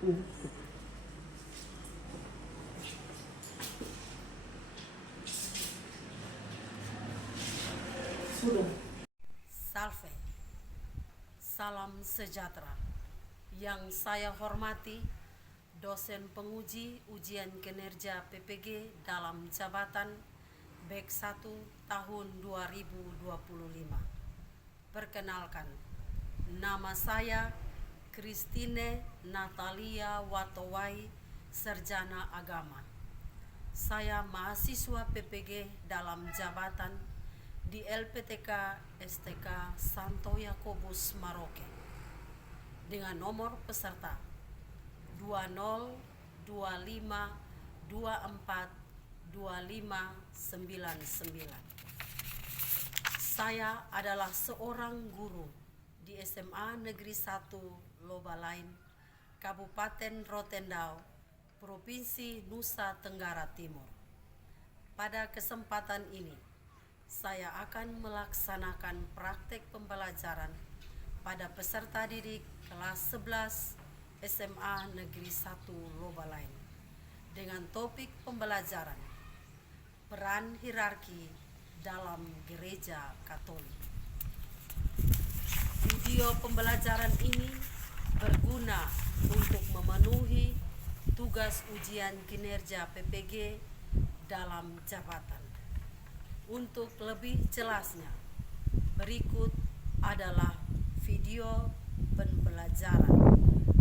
Salve, salam sejahtera. Yang saya hormati, dosen penguji ujian kinerja PPG dalam jabatan BEK 1 tahun 2025. Perkenalkan, nama saya Christine Natalia Watowai, Sarjana Agama. Saya mahasiswa PPG dalam jabatan di LPTK STK Santo Yakobus Maroke dengan nomor peserta 2025242599. Saya adalah seorang guru di SMA Negeri 1 Lobalain, Kabupaten Rotendao, Provinsi Nusa Tenggara Timur. Pada kesempatan ini, saya akan melaksanakan praktek pembelajaran pada peserta didik kelas 11 SMA Negeri 1 Lobalain dengan topik pembelajaran peran hierarki dalam Gereja Katolik. Video pembelajaran ini berguna untuk memenuhi tugas ujian kinerja PPG dalam jabatan. Untuk lebih jelasnya, berikut adalah video pembelajaran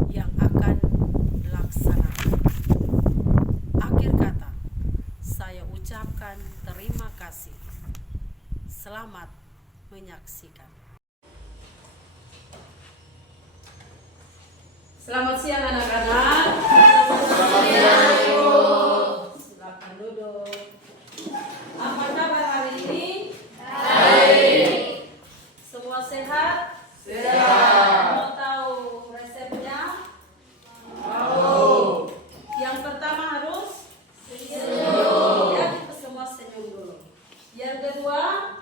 yang akan dilaksanakan. Akhir kata, saya ucapkan terima kasih. Selamat menyaksikan. Selamat siang anak-anak. Selamat siang, Ibu. Silakan duduk. Apa kabar hari ini? Baik. Semua sehat? Sehat. Mau tahu resepnya? Mau. Yang pertama harus senyum. Ya, kita semua senyum dulu. Yang kedua,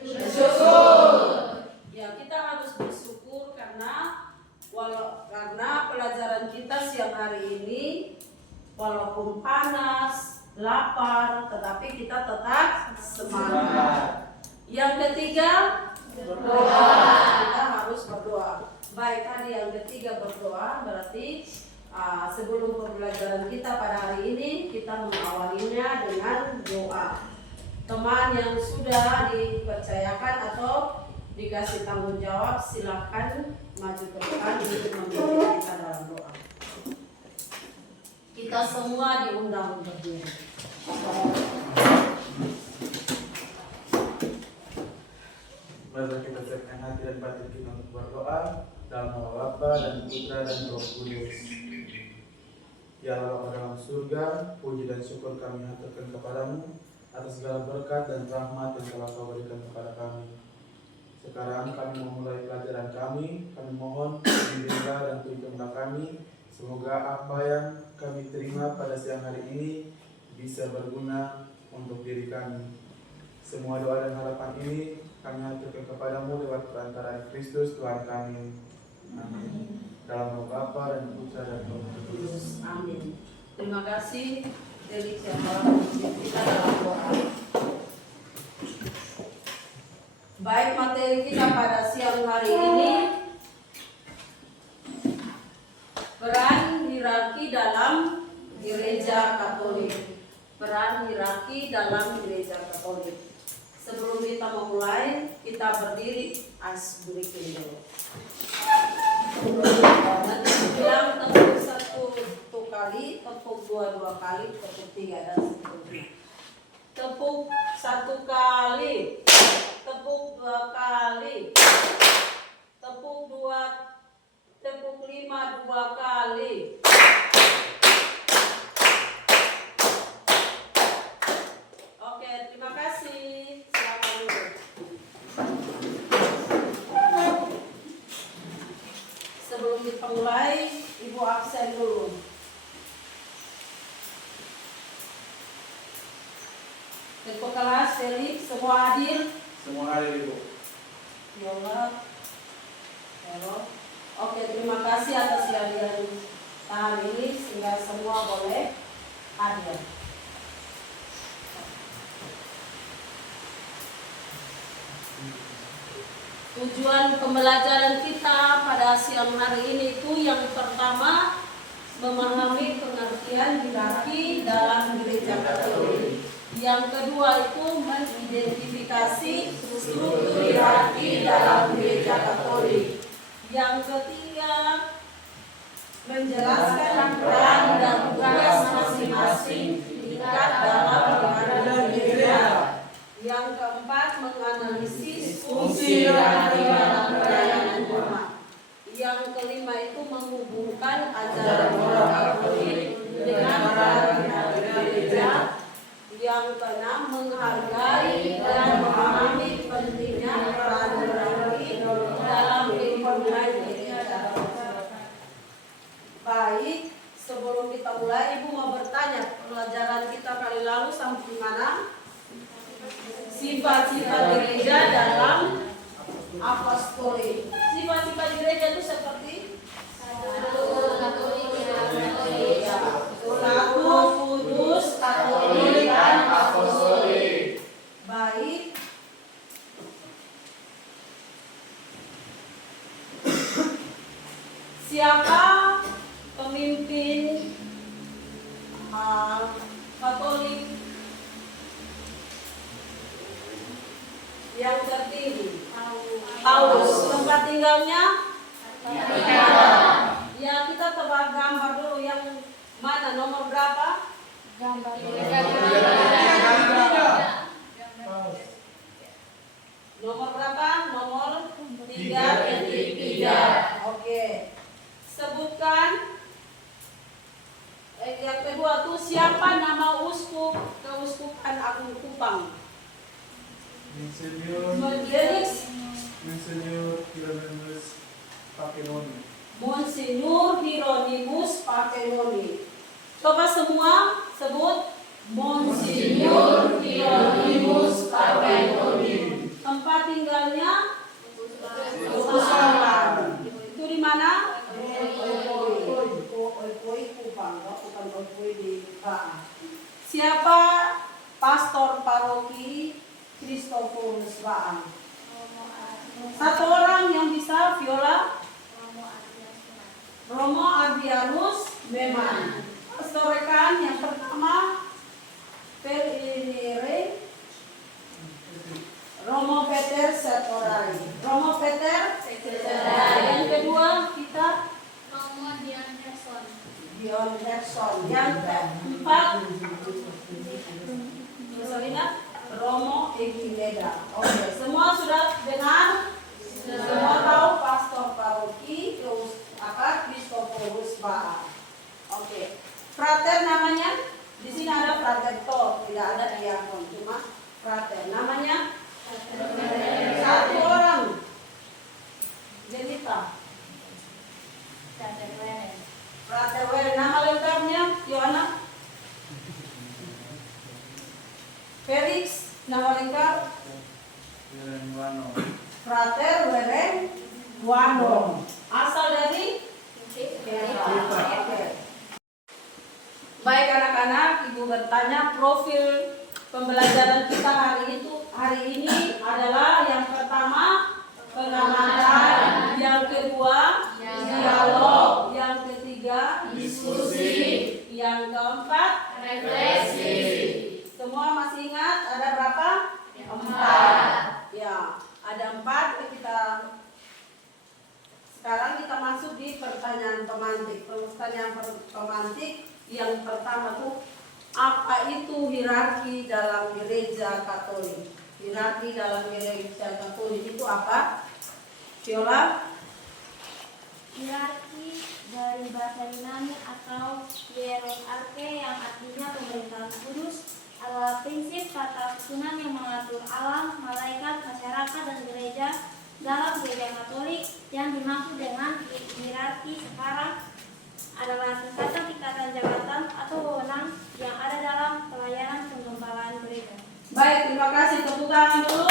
bersyukur. Ya, kita harus bersyukur karena pelajaran kita siang hari ini walaupun panas, lapar, tetapi kita tetap semangat. Yang ketiga, berdoa. Kita harus berdoa. Baik, tadi yang ketiga berdoa, berarti sebelum pembelajaran kita pada hari ini, kita mengawalinya dengan doa. Teman yang sudah dipercayakan atau dikasih tanggung jawab, silakan maju ke depan untuk memimpin kita dalam doa. Kita semua diundang berdiri. Mari kita siapkan hati dan batin kita untuk berdoa dalam nama Bapa dan Putra dan Roh Kudus. Ya Allah Bapa dalam surga, puji dan syukur kami haturkan kepadamu atas segala berkat dan rahmat yang telah Kau berikan kepada kami. Sekarang kami memulai pelajaran kami mohon bimbinglah dan tuntunlah kami. Semoga apa yang kami terima pada siang hari ini bisa berguna untuk diri kami. Semua doa dan harapan ini kami haturkan kepadamu lewat perantaraan Kristus Tuhan kami. Amin. Dalam nama Bapa dan Putra dan Roh Kudus. Amin. Terima kasih Delik yang telah memimpin kita dalam doa. Baik, materi kita pada siang hari ini, peran hierarki dalam Gereja Katolik. Peran hierarki dalam Gereja Katolik. Sebelum kita memulai, kita berdiri as breaking dulu. Nanti bilang tepuk satu kali, tepuk dua kali, tepuk tiga dan seterusnya. Tepuk satu kali. Tepuk dua kali, tepuk lima dua kali. Oke, terima kasih. Silakan dulu. Sebelum kita mulai, Ibu absen dulu. Ketua kelas, Felix, semua hadir? Semua hadir, Ibu. Ya Allah. Halo. Oke, terima kasih atas kehadiran hari ini sehingga semua boleh hadir. Tujuan pembelajaran kita pada siang hari ini itu yang pertama memahami pengertian hierarki dalam gereja Katolik. Yang kedua itu mengidentifikasi struktur hierarki dalam gereja Katolik. Yang ketiga menjelaskan peran dan tugas masing-masing tingkat dalam hierarki gereja. Yang keempat menganalisis fungsi hierarki dalam pelayanan jemaat. Yang kelima itu menghubungkan ajaran moral Katolik dengan hierarki gereja. Yang keenam menghargai dan memahami pentingnya peran hierarki dalam kehidupan gereja. Baik, sebelum kita mulai, Ibu mau bertanya, pelajaran kita kali lalu sampai mana? Sifat-sifat gereja dalam apostolik. Sifat-sifat gereja itu seperti satu, kudus, katolik, dan apostolik. Baik. Siapa pemimpin Katolik yang tertinggi? Paulus. Tempat tinggalnya? Ya, kita tebak gambar dulu yang mana, nomor berapa? Gambar. Nomor berapa? Nomor 3.3. Oke. Sebutkan yang kedua tuh siapa nama uskup keuskupan Agung Kupang? Monsignor Hieronymus Pakenoni. Monsignor Hieronymus Pakenoni. Coba semua sebut Monsignor Hieronymus Pakenoni. Tempat tinggalnya Kupang. Itu di mana? Kupang, bukan di Baa. Siapa pastor paroki Kristoforus Baa? Satu orang yang bisa viola. Romo Adrianus Meman. Pastorekan yang pertama Pelinire Romo Peter Sertorari. Romo Peter Sertorari. Yang kedua kita Romo Dion Herson. Yang keempat Romo Egileda. Oke, semua sudah dengar? Semua tahu pastor paroki Kristoforus Baa. Oke. Frater namanya? Di sini ada frater Tor, tidak ada diakon, cuma frater. Namanya? Satu orang. Jenita. Frater Weren. Nama lengkapnya Yohana? Felix. Nama lengkap? Weren Wano. Frater Weren Wano. Asal dari? Baik anak-anak, Ibu bertanya profil pembelajaran kita hari ini adalah yang pertama pengamatan, yang kedua dialog, yang ketiga diskusi, yang keempat refleksi. Semua masih ingat ada berapa? 4. Ya, ada 4. Sekarang kita masuk di pertanyaan pemantik. Pertanyaan pemantik yang pertama tuh, apa itu hierarki dalam gereja Katolik? Hierarki dalam gereja Katolik itu apa? Viola? Hierarki dari bahasa Yunani atau hierarke yang artinya pemerintahan kudus adalah prinsip tata susunan yang mengatur alam, malaikat, masyarakat, dan gereja dalam gereja Katolik. Yang dimaksud dengan hierarki sekarang adalah tingkatan-tingkatan jabatan atau wewenang yang ada dalam pelayanan penggembalaan gereja. Baik, terima kasih. Tepuk tangan dulu.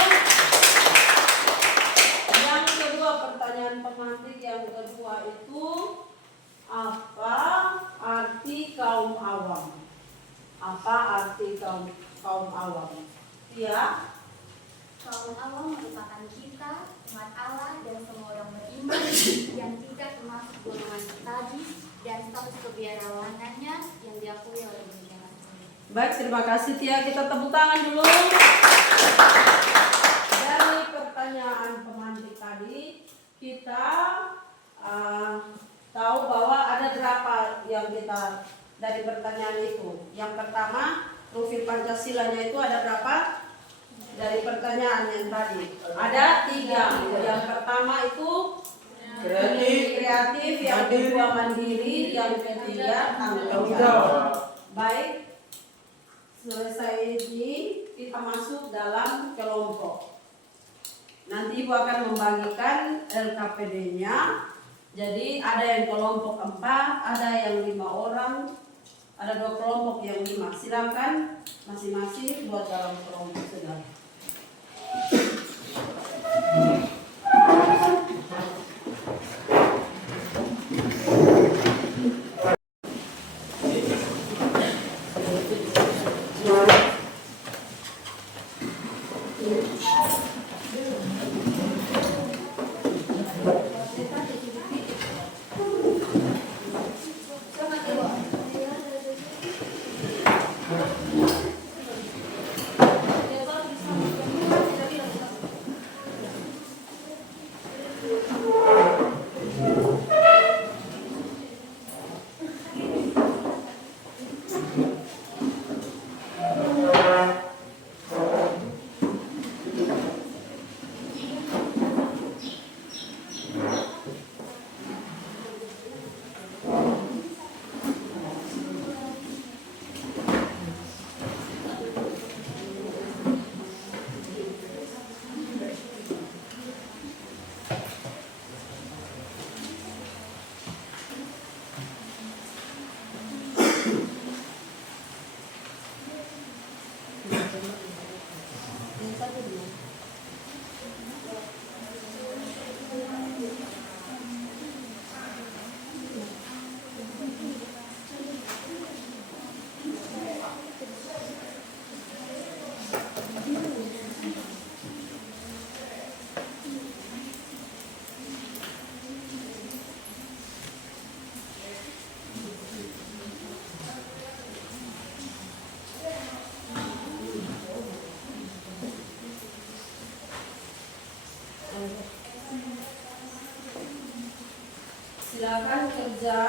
Yang kedua, pertanyaan pemantik yang kedua itu apa Allah merupakan kita, umat Allah, dan semua orang beriman yang tidak termasuk golongan tadi dan status kebiarawanannya yang diakui oleh negara. Baik, terima kasih Tia. Kita tepuk tangan dulu. Dari pertanyaan pemantik tadi, kita tahu bahwa ada berapa yang kita dari pertanyaan itu. Yang pertama, profil Pancasilanya itu ada berapa? Dari pertanyaan yang tadi ada 3. Yang pertama itu kreatif, yang kedua mandiri, yang ketiga tanggung jawab. Baik, selesai ini kita masuk dalam kelompok. Nanti Ibu akan membagikan LKPD-nya. Jadi ada yang kelompok 4, ada yang 5 orang, ada 2 kelompok yang 5. Silakan masing-masing buat dalam kelompok saudara. Silakan kerja.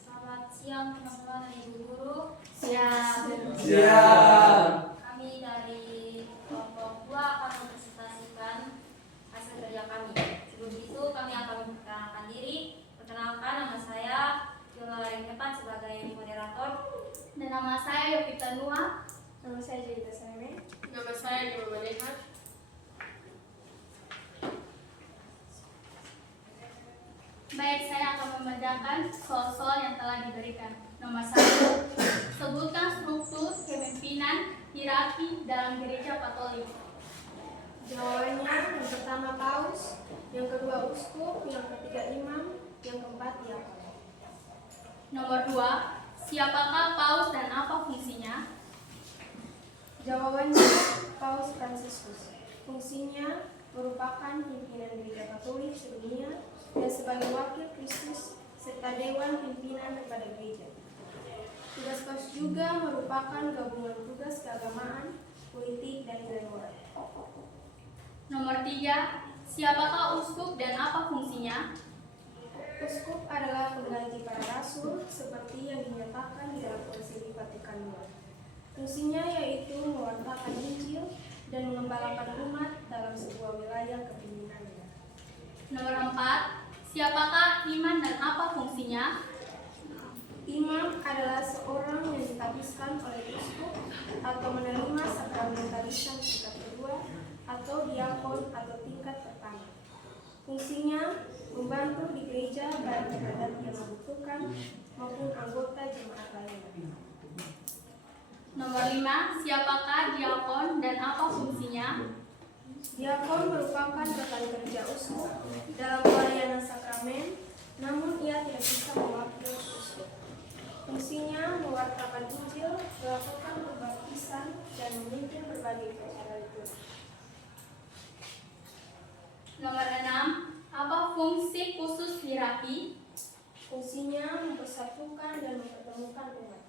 Selamat siang teman-teman dan ibu guru. Siap. Kami dari kelompok 2 akan mempresentasikan hasil kerja kami. Sebelum itu kami akan memperkenalkan diri. Perkenalkan, nama saya Yola Rengkepan sebagai moderator. Dan nama saya Yovita Nua. Nama saya Jelita Seme. Nama saya Dima Madeha. Baik, saya akan membacakan soal-soal yang telah diberikan. Nomor 1. Sebutkan struktur kepemimpinan hierarki dalam gereja Katolik. Jawabannya yang pertama paus, yang kedua uskup, yang ketiga imam, yang keempat diakon. Nomor 2. Siapakah paus dan apa fungsinya? Jawabannya Paus Fransiskus. Fungsinya merupakan pimpinan gereja Katolik sedunia dan sebagai wakil Kristus serta dewan pimpinan kepada gereja. Tugas paus juga merupakan gabungan tugas keagamaan, politik, dan kenegaraan. Nomor 3. Siapakah uskup dan apa fungsinya? Uskup adalah pengganti para rasul seperti yang dinyatakan di dalam Konsili Vatikan II. Fungsinya yaitu mewartakan Injil dan mengembalakan umat dalam sebuah wilayah kepimpinannya. Nomor 4. Siapakah imam dan apa fungsinya? Imam adalah seorang yang ditabiskan oleh uskup atau menerima sakramen tabisan tingkat kedua atau diakon atau tingkat pertama. Fungsinya membantu di gereja baik terhadap yang membutuhkan maupun anggota jemaat lainnya. Nomor 5. Siapakah diakon dan apa fungsinya? Diakon merupakan rekan kerja uskup dalam pelayanan sakramen, namun ia tidak bisa mewakili uskup. Fungsinya mewartakan Injil, melakukan pembaptisan, dan memimpin berbagai upacara liturgi. Nomor 6. Apa fungsi khusus hierarki? Fungsinya mempersatukan dan mempertemukan umat.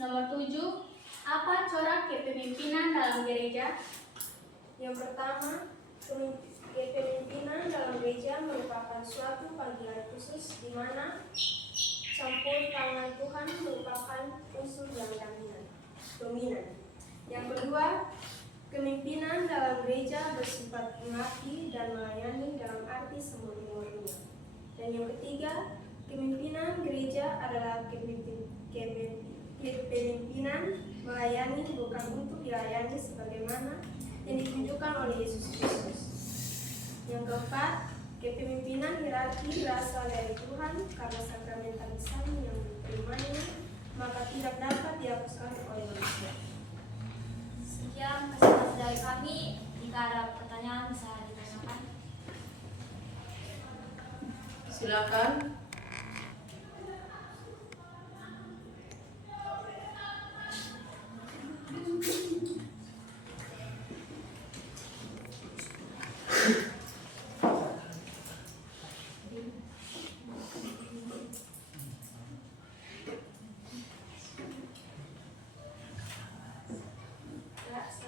Nomor 7. Apa corak kepemimpinan dalam gereja? Yang pertama, kepemimpinan dalam gereja merupakan suatu panggilan khusus di mana campur tangan Tuhan merupakan unsur yang dominan. Yang kedua, kepemimpinan dalam gereja bersifat mengabdi dan melayani dalam arti semurni-murninya. Dan yang ketiga, kepemimpinan gereja adalah kepemimpinan melayani bukan untuk dilayani sebagaimana yang ditunjukkan oleh Yesus Kristus. Yang keempat, kepemimpinan hierarki berasal dari Tuhan karena sakramentalisme yang diterimanya maka tidak dapat dihapuskan oleh manusia. Sekian presentasi dari kami. Jika ada pertanyaan bisa ditanyakan. Silakan.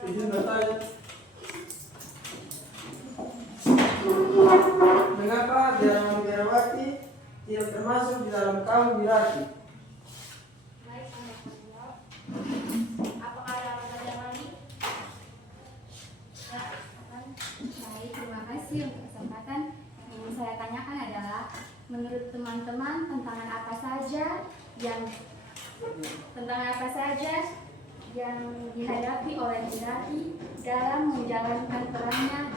Izin bertanya, mengapa biarawati biarawati tidak termasuk di dalam kaum hierarki? Baik, saya akan menjawab. Apakah ada pertanyaan lagi? Ya, akan. Baik, terima kasih untuk kesempatan. Yang ingin saya tanyakan adalah, menurut teman-teman tantangan apa saja yang dihadapi oleh hierarki dalam menjalankan perannya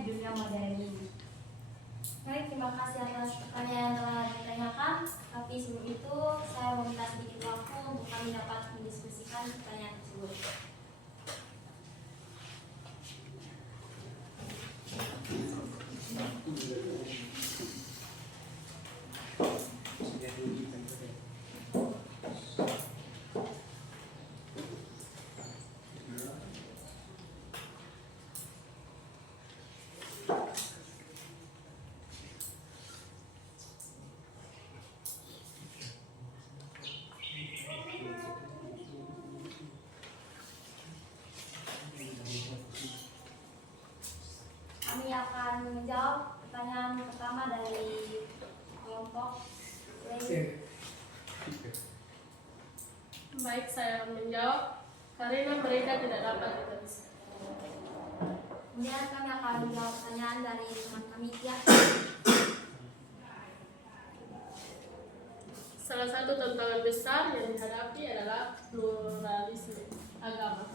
di dunia modern ini? Baik, terima kasih atas pertanyaan yang telah ditanyakan. Tapi sebelum itu, saya meminta sedikit waktu untuk kami dapat mendiskusikan pertanyaan tersebut. Kami akan menjawab pertanyaan pertama dari kelompok lain. Baik, saya akan menjawab karena mereka tidak dapat diteruskan. Kemudian kami akan menjawab pertanyaan dari teman kami, ya. Salah satu tantangan besar yang dihadapi adalah pluralisme agama.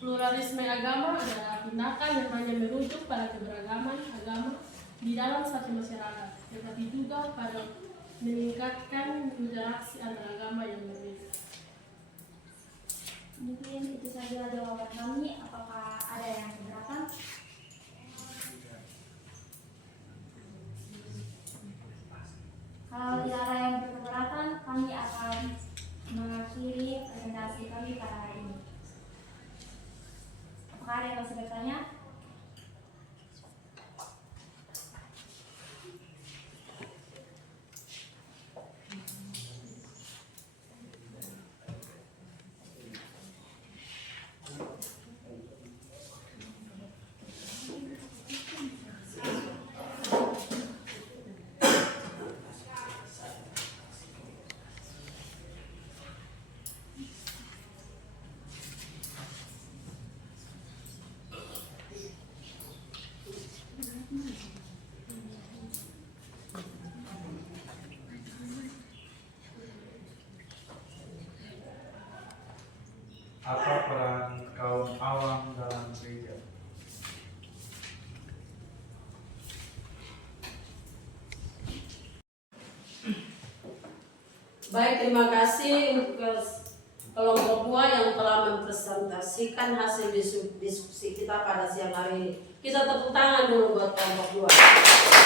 Pluralisme agama adalah tindakan yang hanya merujuk pada keberagaman agama di dalam satu masyarakat, tetapi juga pada meningkatkan interaksi antar agama yang berbeda. Mungkin itu saja jawaban kami. Apakah ada yang keberatan? Kalau tidak ada yang berkeberatan, kami akan mengakhiri presentasi kami pada hari ini. Apakah ada yang masih bertanya? Apa peran kaum awam dalam gereja? Baik, terima kasih untuk kelompok 2 yang telah mempresentasikan hasil diskusi kita pada siang hari ini. Kita tepuk tangan dulu buat kelompok 2.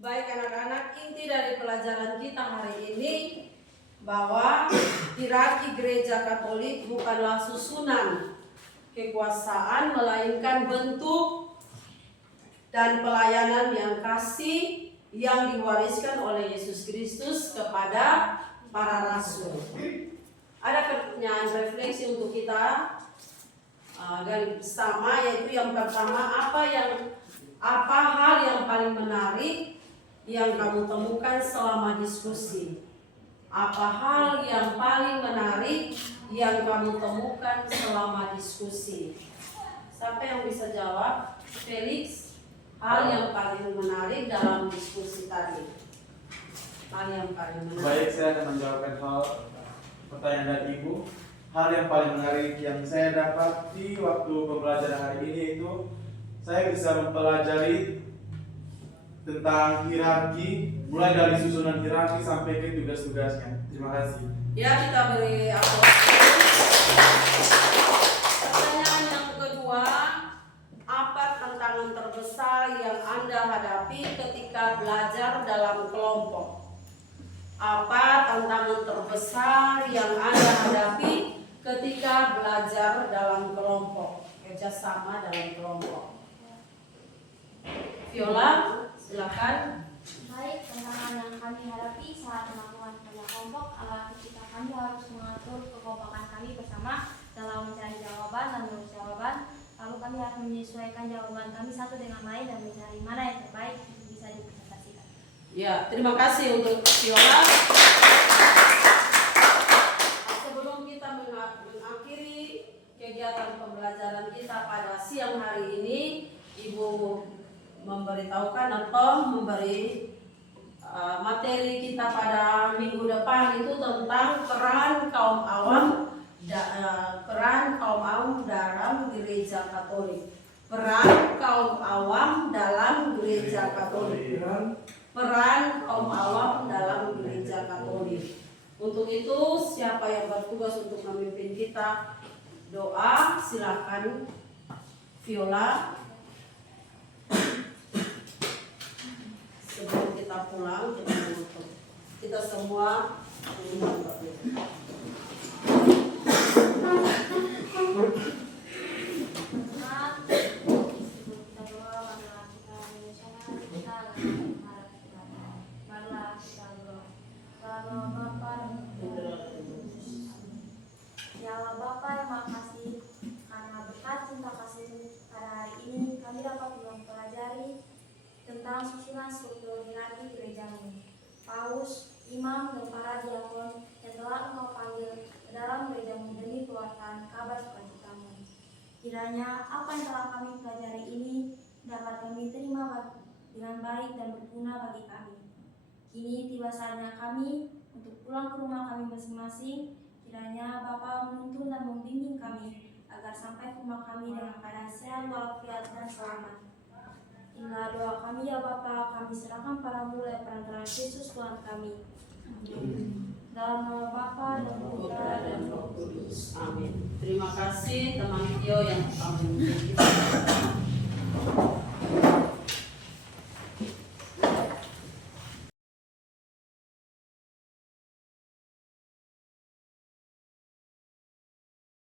Baik anak-anak, inti dari pelajaran kita hari ini bahwa hierarki gereja Katolik bukanlah susunan kekuasaan, melainkan bentuk dan pelayanan yang kasih yang diwariskan oleh Yesus Kristus kepada para rasul. Ada pertanyaan refleksi untuk kita gali bersama, yaitu yang pertama, apa hal yang paling menarik yang kamu temukan selama diskusi? Apa hal yang paling menarik yang kamu temukan selama diskusi? Siapa yang bisa jawab? Felix, hal yang paling menarik dalam diskusi tadi. Hal yang paling menarik. Baik, saya akan menjawabkan pertanyaan dari Ibu. Hal yang paling menarik yang saya dapat di waktu pembelajaran hari ini itu saya bisa mempelajari tentang hierarki, mulai dari susunan hierarki sampai ke tugas-tugasnya. Terima kasih. Ya, kita beri aplaus. Pertanyaan yang kedua, apa tantangan terbesar yang Anda hadapi ketika belajar dalam kelompok? Apa tantangan terbesar yang Anda hadapi ketika belajar dalam kelompok, kerjasama dalam kelompok? Viola, silakan. Baik, tantangan yang kami hadapi saat melakukan kerja kelompok adalah ketika kami harus mengatur kekompakan kami bersama dalam mencari jawaban dan menulis jawaban. Lalu kami harus menyesuaikan jawaban kami satu dengan lain dan mencari mana yang terbaik untuk bisa dipresentasikan. Ya, terima kasih untuk Viola. Sebelum kita mengakhiri kegiatan pembelajaran kita pada siang hari ini, Ibu memberitahukan atau memberi materi kita pada minggu depan itu tentang peran kaum awam dalam gereja Katolik. Peran kaum awam dalam gereja Katolik. Peran kaum awam dalam gereja Katolik. Untuk itu, siapa yang bertugas untuk memimpin kita doa? Silakan Viola. Sebelum kita pulang, kita menutup. Kita semua Ya Allah Bapa yang Maha Kasih, karena berkat cinta kasih pada hari ini kami dapat mempelajari tentang susunan struktur hierarki gerejamu. Paus, imam, dan para diakon yang telah Engkau panggil ke dalam gerejamu demi pewartaan kabar sukacitamu. Kiranya apa yang telah kami pelajari ini dapat kami terima dengan baik dan berguna bagi kami. Kini tiba saatnya kami untuk pulang ke rumah kami masing-masing. Kiranya Bapa menuntun dan membimbing kami agar sampai ke rumah kami dengan keadaan sehat walafiat dan selamat. Inilah doa kami ya Bapa, kami serahkan padamu oleh perantaraan Yesus Tuhan kami. Amin. Dalam nama Bapa dan Putra dan Roh Kudus. Amin. Terima kasih teman Tio yang telah memimpin kita.